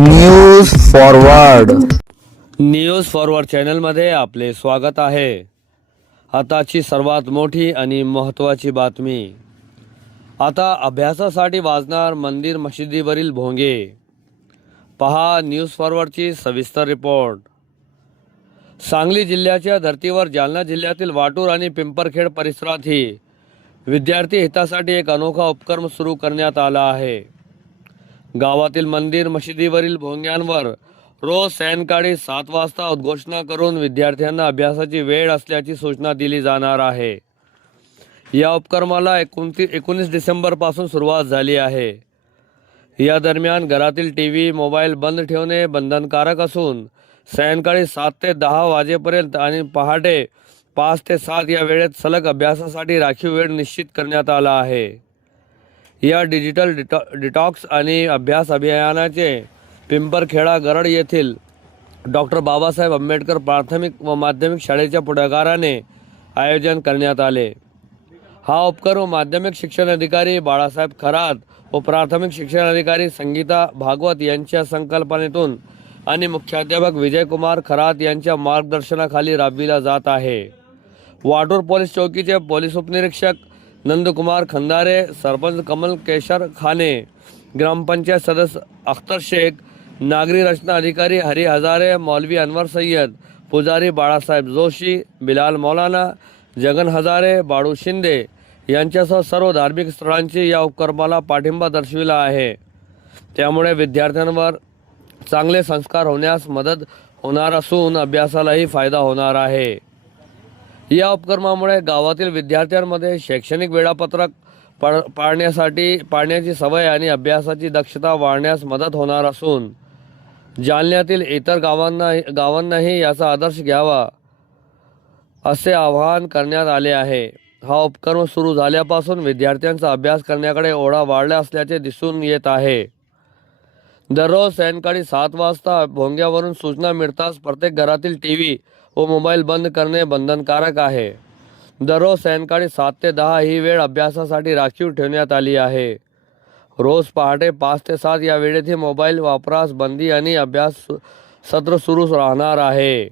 News forward चॅनलमध्ये आपले स्वागत आहे। आताची सर्वात मोठी आणि महत्त्वाची बातमी। आता अभ्यासासाठी वाजणार मंदिर मशिदीवरील भोंगे। पहा न्यूज फॉरवर्डची सविस्तर रिपोर्ट। सांगली जिल्ह्याच्या धर्तीवर जालना जिल्ह्यातील वाटूर आणि पिंपरखेड परिसरातही विद्यार्थी हितासाठी एक अनोखा उपक्रम सुरू करण्यात आला आहे। गावातील मंदिर मशिदीवरील भोंग्यांवर रोज सायंकाळी 7 वाजता उद्घोषणा करून विद्यार्थ्यांना अभ्यासाची वेळ असल्याची सूचना दिली जाणार आहे। या उपक्रमाला 19 डिसेंबरपासून सुरुवात झाली आहे। या दरम्यान घरातील टीव्ही मोबाईल बंद ठेवणे बंधनकारक असून सायंकाळी 7 ते 10 वाजेपर्यंत आणि पहाटे 5 ते 7 या वेळेत सलग अभ्यासासाठी राखीव वेळ निश्चित करण्यात आला आहे। या डिजिटल डिटॉक्स आणि अभ्यास अभियानाचे पिंपरखेडा गरड येथील डॉक्टर बाबासाहेब आंबेडकर प्राथमिक व माध्यमिक शाळेच्या पुढाकाराने आयोजन करण्यात आले। हा उपक्रम माध्यमिक शिक्षण अधिकारी बाळासाहेब खरात व प्राथमिक शिक्षण अधिकारी संगीता भागवत यांच्या संकल्पनेतून आणि मुख्याध्यापक विजयकुमार खरात यांच्या मार्गदर्शनाखाली राबविला जात आहे। वाटूर पोलीस चौकीचे पोलीस उपनिरीक्षक नंदकुमार खंदारे, सरपंच कमल केशर खाने, ग्रामपंचायत सदस्य अख्तर शेख, नागरी रचना अधिकारी हरी हजारे, मौलवी अनवर सय्यद, पुजारी बाळासाहेब जोशी, बिलाल मौलाना, जगन हजारे, बाळू शिंदे यांच्यासह सर्व धार्मिक स्थळांची या उपक्रमाला पाठिंबा दर्शविला आहे। त्यामुळे विद्यार्थ्यांवर चांगले संस्कार होण्यास मदत होणार असून अभ्यासालाही फायदा होणार आहे। या उपक्रमामुळे गावातील विद्यार्थ्यांमध्ये शैक्षणिक वेळापत्रक पाळण्याची सवय आणि अभ्यासाची दक्षता वाढण्यास मदत होणार असून जालन्यातील इतर गावांनाही याचा आदर्श घ्यावा असे आवाहन करण्यात आले आहे। हा उपक्रम सुरू झाल्यापासून विद्यार्थ्यांचा अभ्यास करण्याकडे ओढा वाढला असल्याचे दिसून येत आहे। दररोज सायंकाळी 7 वाजता भोंग्यावरून सूचना मिळताच प्रत्येक घरातील टीव्ही व मोबाईल बंद करणे बंधनकारक आहे। दररोज सायंकाळी 7 ते 10 ही वेळ अभ्यासासाठी राखीव ठेवण्यात आली आहे। रोज पहाटे 5 ते 7 या वेळेतही मोबाईल वापरास बंदी आणि अभ्यास सत्र सुरू राहणार आहे।